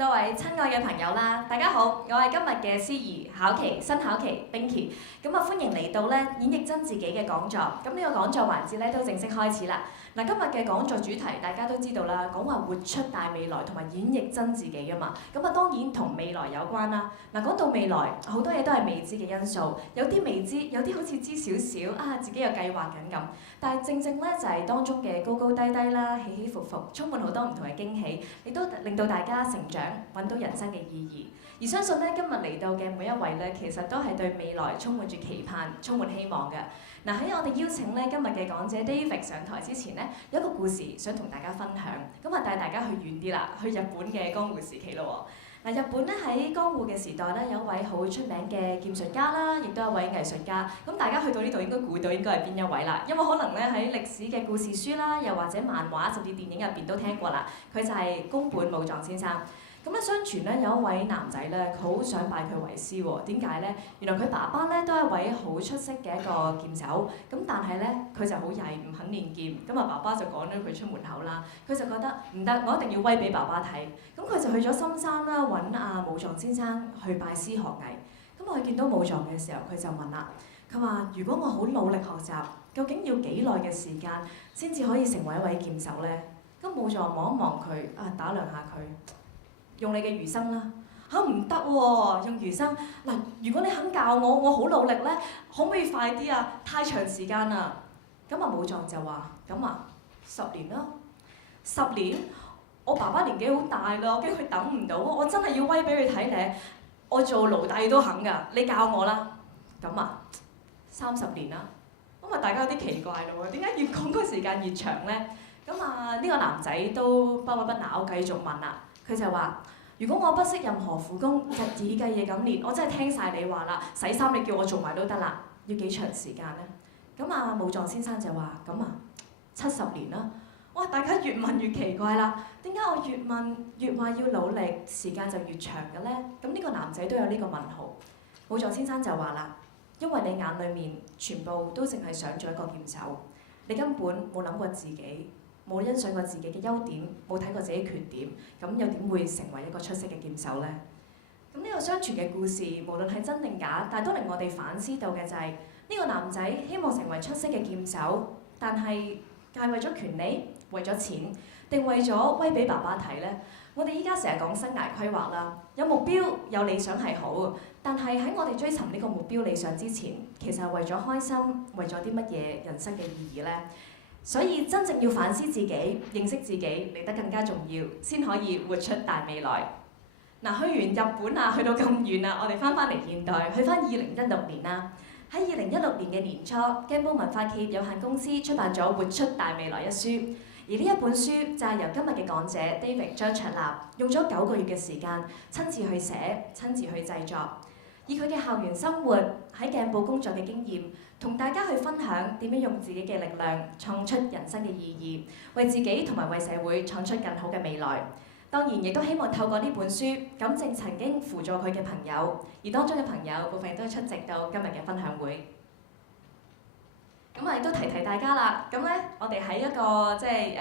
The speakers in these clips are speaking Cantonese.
各位親愛嘅朋友啦，大家好，我係今日嘅司儀新考期 Binky， 咁啊歡迎嚟到咧演繹真自己嘅講座。咁呢個講座環節咧都正式開始啦。嗱，今日嘅講座主題大家都知道啦，講話活出大未來同埋演繹真自己啊嘛。咁啊當然同未來有關啦。嗱，講到未來，好多嘢都係未知嘅因素，有啲未知，有啲好似知少少啊，自己有計劃緊咁。但係正正咧就係當中嘅高高低低啦，起起伏伏，充滿好多唔同嘅驚喜，亦都令到大家成長，揾到人生嘅意義。而相信咧今日嚟到嘅每一位咧，其實都係對未來充滿住期盼，充滿希望嘅。嗱，喺我哋邀請咧今日嘅講者 David 上台之前咧，有一個故事想同大家分享。咁啊帶大家去遠啲啦，去日本嘅江戶時期咯喎。嗱，日本咧喺江戶嘅時代咧，有一位好出名嘅劍術家啦，亦都有一位藝術家。咁大家去到呢度應該估到應該係邊一位啦？因為可能咧喺歷史嘅故事書啦，又或者漫畫甚至電影入邊都聽過啦。佢就係宮本武藏先生。咁咧，相傳咧有一位男仔咧，佢好想拜佢為師喎。點解咧？原來佢爸爸咧都係一位好出色嘅一個劍手。咁但係咧，佢就好曳，唔肯練劍。咁啊，爸爸就趕咗佢出門口啦。佢就覺得唔得，我一定要威俾爸爸睇。咁佢就去咗深山啦，揾阿武藏先生去拜師學藝。咁佢見到武藏嘅時候，佢就問啦：佢話如果我好努力學習，究竟要幾耐嘅時間先至可以成為一位劍手咧？咁武藏望一望佢，打量下佢。用你嘅餘生啦嚇，唔得喎，用餘生嗱，如果你肯教我，我好努力咧，可唔可以快啲啊？太長時間啦。咁啊，武藏就話：咁啊，10年啦，10年，我爸爸年紀好大啦，我驚佢等唔到，我真係要威俾佢睇咧，我做奴隸都肯㗎，你教我啦。咁啊，30年啦。咁啊，大家有啲奇怪咯喎，點解越講個時間越長咧？咁啊，呢個男仔都不屈不撓，繼續問啦。佢就話：如果我不識任何苦功，日以繼夜咁練，我真係聽晒你話啦，洗衫你叫我做埋都得啦，要幾長時間咧？咁啊，武藏先生就話：咁啊，70年啦。哇！大家越問越奇怪啦，點解我越問越話要努力，時間就越長嘅咧？咁呢個男仔都有呢個問號。武藏先生就話啦：因為你眼裡面全部都淨係想做一個劍手，你根本冇諗過自己。冇欣賞過自己嘅優點，冇睇過自己缺點，咁又點會成為一個出色嘅劍手呢？咁呢個相傳嘅故事，無論係真定假，但係都令我哋反思到嘅就係呢個男仔希望成為出色嘅劍手，但係為咗權利、為咗錢，定為咗威俾爸爸睇呢？我哋依家成日講生涯規劃啦，有目標有理想係好，但係喺我哋追尋呢個目標理想之前，其實係為咗開心，為咗啲乜嘢人生嘅意義呢？所以真正要反思自己、認識自己嚟得更加重要，先可以活出大未來。嗱，去完日本啊，去到咁遠啊，我哋翻嚟現代，去翻2016年啦。喺2016年嘅年初，鏡報文化企業有限公司出版咗《活出大未來》一書，而呢一本書就係由今日嘅講者 David 張卓立用咗9個月嘅時間，親自去寫、親自去製作。以佢嘅校園生活喺鏡報工作嘅經驗，同大家去分享點樣用自己嘅力量創出人生嘅意義，為自己同埋為社會創出更好嘅未來。當然，亦都希望透過呢本書，感謝曾經輔助佢嘅朋友，而當中嘅朋友部分都出席到今日嘅分享會。咁我亦都提大家啦，咁咧我哋喺一個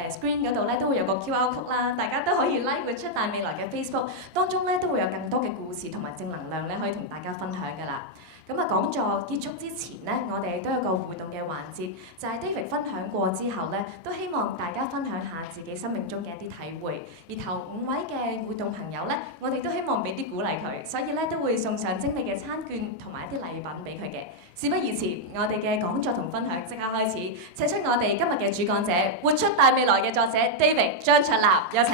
screen 嗰度咧都會有個 QR code 啦，大家都可以 like 活出大未來嘅 Facebook， 當中咧都會有更多嘅故事同埋正能量咧可以同大家分享㗎啦。咁啊，講座結束之前咧，我哋都有個互動嘅環節，就係 David 分享過之後咧，都希望大家分享下自己生命中嘅一啲體會。而頭5位嘅互動朋友咧，我哋都希望俾啲鼓勵佢，所以咧都會送上精美嘅餐券同埋一啲禮品俾佢嘅。事不宜遲，我哋嘅講座同分享即刻開始，請出我哋今日嘅主講者，活出大未來嘅作者 David 張卓立，有請。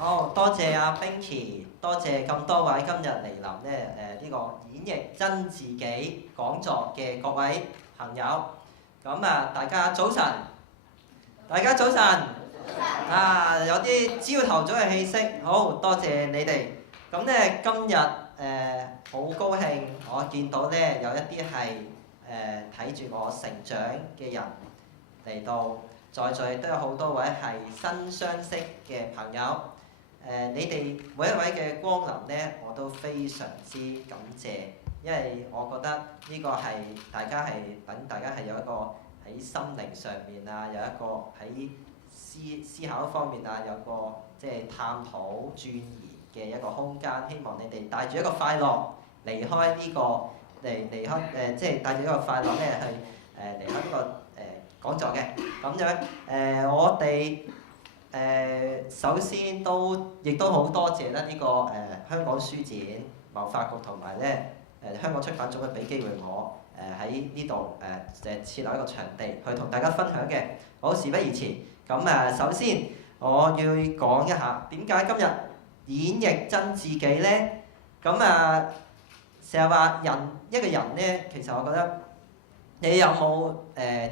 好，多謝阿 Binky， 多謝咁多位今日嚟臨咧呢個演繹真自己講座嘅各位朋友。咁啊，大家早晨，大家早晨。有啲朝頭早嘅氣息，好多謝你哋。咁咧今日好高興，我見到咧有一啲係睇住我成長嘅人嚟到，在座都有好多位係新相識嘅朋友。你哋每一位嘅光臨咧，我都非常之感謝，因為我覺得呢個係大家係等大家係有一個喺心靈上面啊，有一個喺思考方面啊，有個即係探討鑽研嘅一個空間。希望你哋帶住一個快樂離開呢個離開即係帶住一個快樂咧去離開呢個講座嘅。咁樣我哋首先亦都好多謝咧呢個香港書展貿發局同埋咧香港出版總會俾機會我喺呢度設立一個場地去同大家分享嘅。好，事不宜遲，咁首先我要講一下點解今日演繹真自己咧？咁成日話一個人咧，其實我覺得你有冇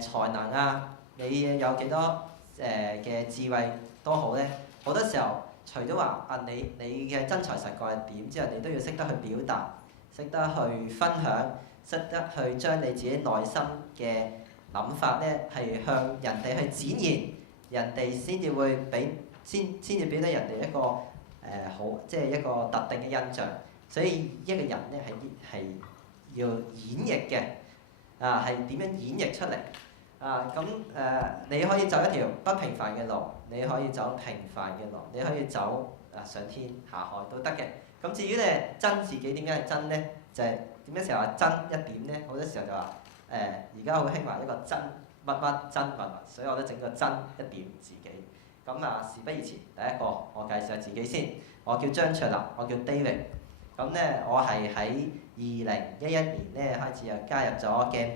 才能啊？你有幾多嘅智慧都好咧，好多時候除咗話你嘅真才實幹係點之後，你都要識得去表達，識得去分享，識得去將你自己內心嘅諗法咧係向人哋去展現，人哋先至會先至俾到人哋一個好即係一個特定嘅印象。所以一個人咧係要演繹嘅，係點樣演繹出嚟？你可以走一條不平凡嘅路，你可以走平凡嘅路，你可以走上天下海都得嘅。咁至於咧真自己點解係真咧？就係點解成日話真一點咧？好多時候就話而家好興話一個真乜乜真乜乜，所以我都整個真一點自己。咁事不宜遲，第一個我介紹下自己先，我叫張卓立，我叫 David。咁咧我係喺2011年咧開始又加入咗鏡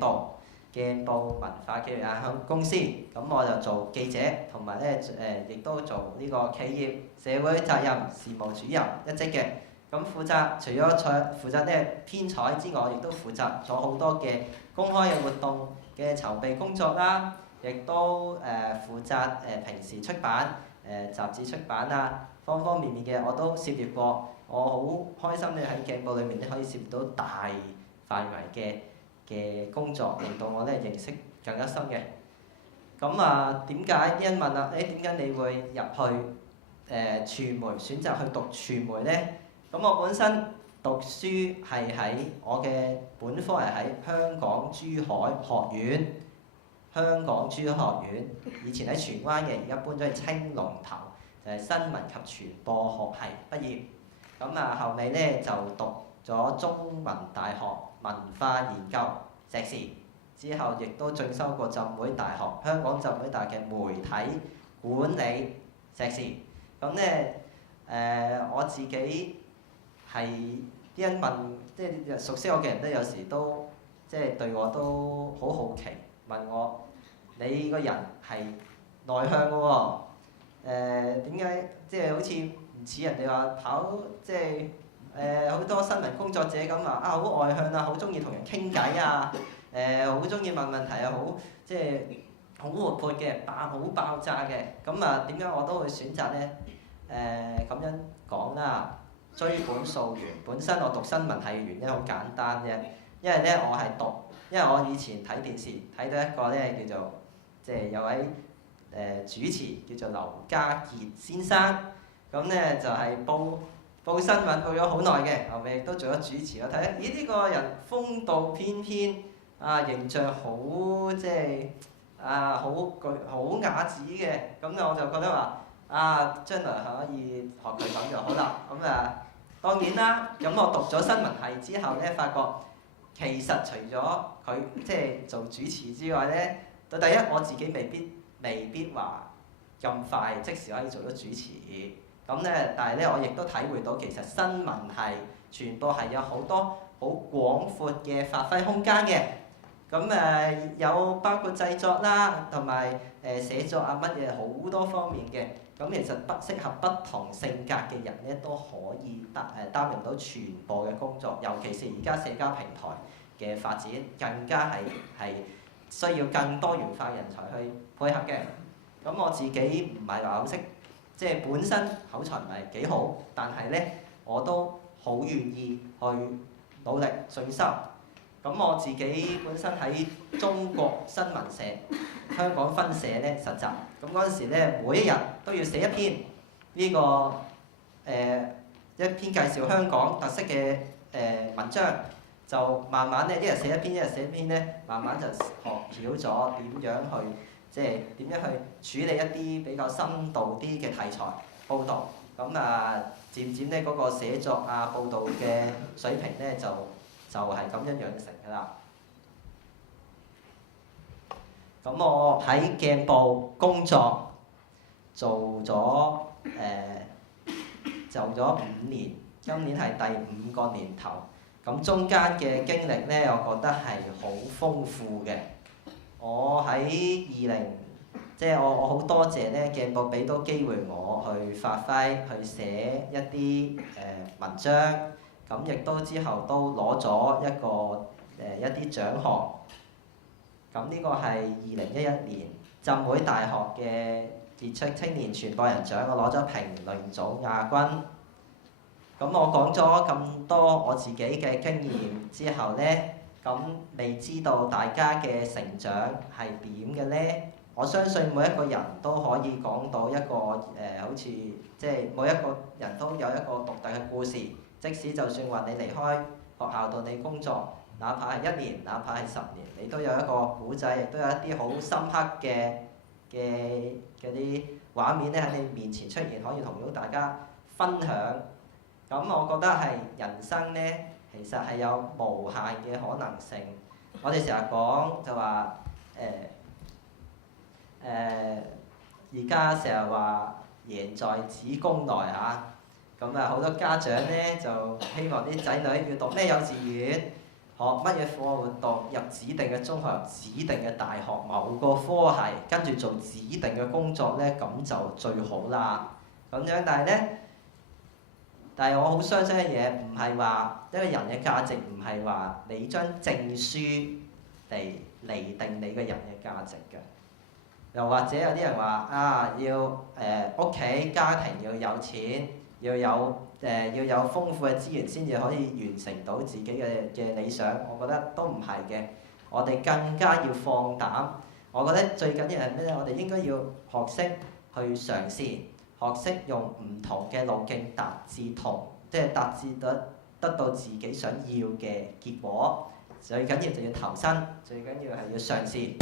報文化企業有限公司，咁我就做記者，同埋咧亦都做呢個企業社會責任事務主任一職嘅。咁除咗負責咧編採之外，亦都負責咗好多嘅公開嘅活動嘅籌備工作啦，亦都負責平時出版雜誌出版啊，方方面面嘅我都涉獵過。我好開心咧喺鏡報裏面咧可以涉獵到大範圍嘅工作，令到我咧認識更加深嘅。咁點解啲人問啦？點解你會入去傳媒選擇去讀傳媒咧？咁我本身讀書係喺我嘅本科係喺香港珠海學院，以前喺荃灣嘅，而家搬咗去青龍頭，就係新聞及傳播學系畢業。後尾咧就讀咗中文大學文化研究碩士，之後亦都進修過浸會大學香港浸會大學嘅媒體管理碩士。我自己係啲人問，即係熟悉我嘅人都有時都即係對我都好好奇，問我你個人係內向嘅喎？點解即係好似唔似人哋話跑即係好多新聞工作者咁話好外向啊，好中意同人傾偈啊，好中意問問題啊，好即係好活潑嘅，好爆炸嘅。點解我都會選擇咧？咁樣講啦，追本溯源。本身我讀新聞系嘅原因好簡單啫，因為咧因為我以前睇電視睇到一個咧叫做即係有位主持叫做劉家傑先生，咁咧就係報新聞報咗好耐嘅，後尾亦都做咗主持。我睇咦呢個人風度翩翩形象好即係好雅致嘅，咁我就覺得話將來可以學佢咁就好啦。當然啦，咁我讀咗新聞系之後咧，發覺其實除咗佢即係做主持之外咧，第一我自己未必話咁快即時可以做到主持。但係咧我亦都體會到其實新聞系傳播係有好多好廣闊嘅發揮空間嘅。有包括製作啦，同埋寫作乜嘢好多方面嘅。其實適合不同性格嘅人咧都可以擔任到傳播嘅工作，尤其是而家社交平台嘅發展，更加係需要更多元化人才去配合嘅。我自己唔係話好識，即係本身口才唔係幾好，但係咧我都好願意去努力進修。我自己本身喺中國新聞社香港分社咧實習，嗰陣時咧每一日都要寫一篇一篇介紹香港特色嘅文章，就慢慢咧一日寫一篇咧，慢慢就學曉咗點樣去即係點樣去處理一啲比較深度啲嘅題材報導。咁啊，漸漸咧嗰個寫作啊、報導嘅水平咧就係咁樣養成㗎啦。咁我喺鏡報工作做咗5年，今年係第5個年頭。咁中間嘅經歷咧，我覺得係好豐富嘅。我喺即係我好多謝咧鏡報俾到機會我去發揮，去寫一啲文章。咁亦都之後都攞咗一啲獎項。咁呢個係2011年浸會大學嘅傑出青年傳播人獎，我攞咗評論組亞軍。咁我講咗咁多我自己嘅經驗之後呢，咁未知道大家嘅成長係點嘅呢？我相信每一個人都可以講到一個好似即係每一個人都有一個獨特嘅故事。即使就算話你離開學校到你工作，哪怕係1年，哪怕係10年，你都有一個古仔，亦都有一啲好深刻嘅嗰啲畫面咧喺你面前出現，可以同到大家分享。咁我覺得係人生咧，其實係有無限嘅可能性。我哋成日講就話而家成日話贏在子宮內嚇。咁啊，好多家長咧就希望啲仔女要讀咩幼稚園，學乜嘢課活動，入指定嘅中學，入指定嘅大學，某個科系，跟住做指定嘅工作咧，咁就最好啦。咁樣，但係我好相信嘅嘢，唔係話一個人嘅價值，唔係話你張證書嚟釐定你個人嘅價值㗎。又或者有啲人話啊，要屋企家庭要有錢，要有豐富嘅資源先至可以完成到自己嘅理想。我覺得都唔係嘅，我哋更加要放膽。我覺得最緊要係咩咧？我哋應該要學識去嘗試，學識用唔同嘅路徑即係達至得到自己想要嘅結果。最緊要就要投身，最緊要係要嘗試。